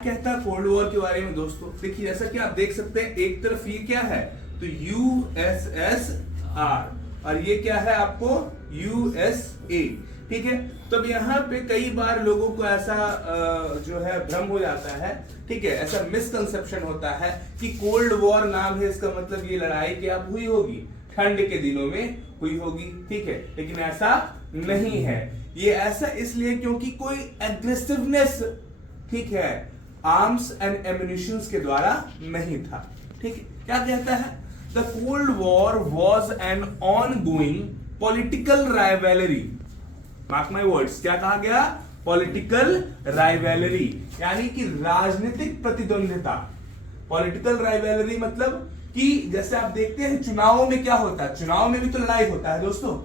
कहता है cold war के बारे में दोस्तों। देखिए जैसा कि आप देख सकते हैं, एक तरफ ये क्या है तो USSR और ये क्या है आपको USA, ठीक है। तो अब यहाँ पे कई बार लोगों को ऐसा जो है भ्रम हो जाता है, ठीक है, ऐसा मिसकंसेप्शन होता है कि कोल्ड वॉर नाम है, इसका मतलब ये लड़ाई क्या हुई होगी ठंड के दिनों में हुई होगी, ठीक है, लेकिन ऐसा नहीं है। ये ऐसा इसलिए क्योंकि कोई एग्रेसिवनेस, ठीक है, आर्म्स एंड एम्युनिशंस के द्वारा नहीं था, ठीक है। क्या कहता है, the cold war was an on going political rivalry, mark my words, क्या कहा गया, पॉलिटिकल राइवलरी, यानी कि राजनीतिक प्रतिद्वंद्विता। पॉलिटिकल राइवलरी मतलब कि जैसे आप देखते हैं चुनावों में क्या होता है, चुनाव में भी तो लड़ाई होता है दोस्तों,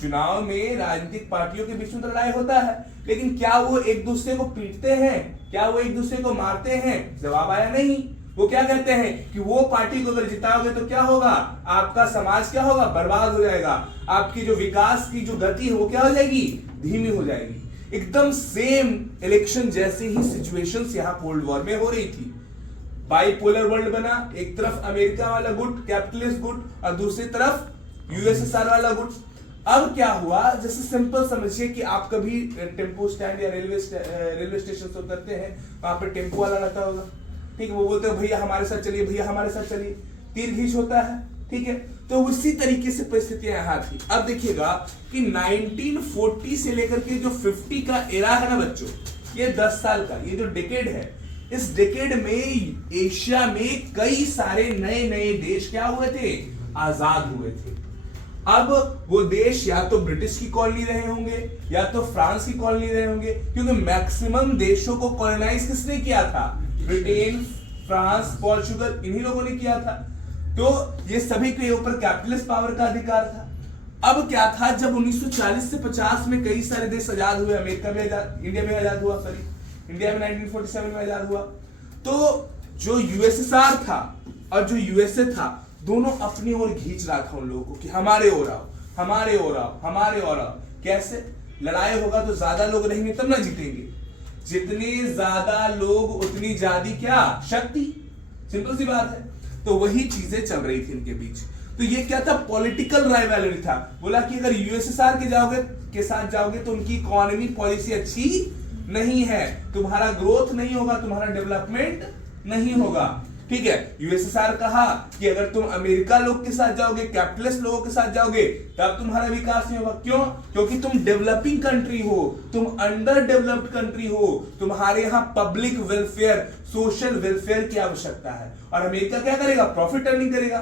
चुनाव में राजनीतिक पार्टियों के बीच में तो लड़ाई होता है, लेकिन क्या वो एक दूसरे को पीटते हैं, क्या वो एक दूसरे को मारते हैं? जवाब आया नहीं। वो क्या कहते हैं कि वो पार्टी को अगर जिताओगे तो क्या होगा, आपका समाज क्या होगा, बर्बाद हो जाएगा, आपकी जो विकास की जो गति है वो क्या हो जाएगी, धीमी हो जाएगी। एकदम सेम इलेक्शन जैसी ही सिचुएशंस यहां कोल्ड वॉर में हो रही थी। बाइपोलर वर्ल्ड बना, एक तरफ अमेरिका वाला गुट, कैपिटलिस्ट गुट, और दूसरी तरफ यूएसएसआर वाला गुट। अब क्या हुआ, जैसे सिंपल समझिए कि आप कभी टेम्पो स्टैंड या रेलवे स्टेशन से उतरते हैं, वहां पर टेम्पो वाला रहता होगा, ठीक है, वो बोलते हैं भैया हमारे साथ चलिए, भैया हमारे साथ चलिए, तीर खींच होता है, ठीक है। तो उसी तरीके से परिस्थितियां यहां थी। अब देखिएगा कि 1940 से लेकर के जो 50 का एरा है ना बच्चों, ये 10 साल का ये जो डेकेड है, इस डेकेड में एशिया में कई सारे नए नए देश क्या हुए थे, आजाद हुए थे। अब वो देश या तो ब्रिटिश की कॉलोनी रहे होंगे या तो फ्रांस की कॉलोनी रहे होंगे, क्योंकि मैक्सिमम देशों को कॉलोनाइज किसने किया था, ब्रिटेन, फ्रांस, पोर्चुगल, इन्हीं लोगों ने किया था। तो ये सभी के ऊपर कैपिटलिस्ट पावर का अधिकार था। अब क्या था, जब 1940 से 50 में कई सारे देश आजाद हुए, अमेरिका में आजाद, इंडिया में आजाद हुआ, सॉरी इंडिया में 1947 में आजाद हुआ, तो जो यूएसएसआर था और जो यूएसए था, दोनों अपनी ओर खींच रहा था उन लोगों को कि हमारे ओर आओ, हमारे ओर आओ, हमारे ओर आओ। कैसे, लड़ाई होगा तो ज्यादा लोग रहेंगे तब ना जीतेंगे, जितने ज्यादा लोग उतनी ज्यादा क्या शक्ति, सिंपल सी बात है। तो वही चीजें चल रही थी इनके बीच। तो ये क्या था, पॉलिटिकल राइवलरी था। बोला कि अगर यूएसएसआर के साथ जाओगे तो उनकी इकोनॉमी पॉलिसी अच्छी नहीं है, तुम्हारा ग्रोथ नहीं होगा, तुम्हारा डेवलपमेंट नहीं होगा, ठीक है। यूएसएसआर कहा कि अगर तुम अमेरिका लोग के साथ जाओगे, कैपिटलिस्ट लोगों के साथ जाओगे, तब तुम्हारा विकास नहीं होगा। क्यों? क्योंकि तुम डेवलपिंग कंट्री हो, तुम अंडर डेवलप्ड कंट्री हो, तुम्हारे यहाँ पब्लिक वेलफेयर, सोशल वेलफेयर की आवश्यकता है। और अमेरिका क्या करेगा, प्रॉफिट अर्निंग करेगा।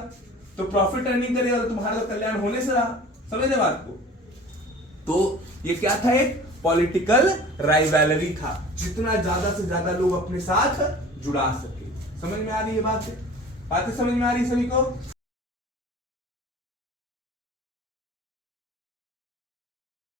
तो प्रॉफिट अर्निंग करेगा तो तुम्हारा तो कल्याण होने से रहा, समझे बात को। तो ये क्या था, एक पॉलिटिकल राइवलरी था, जितना ज्यादा से ज्यादा लोग अपने साथ जुड़ा सके। समझ में आ रही है बातें समझ में आ रही है सभी को।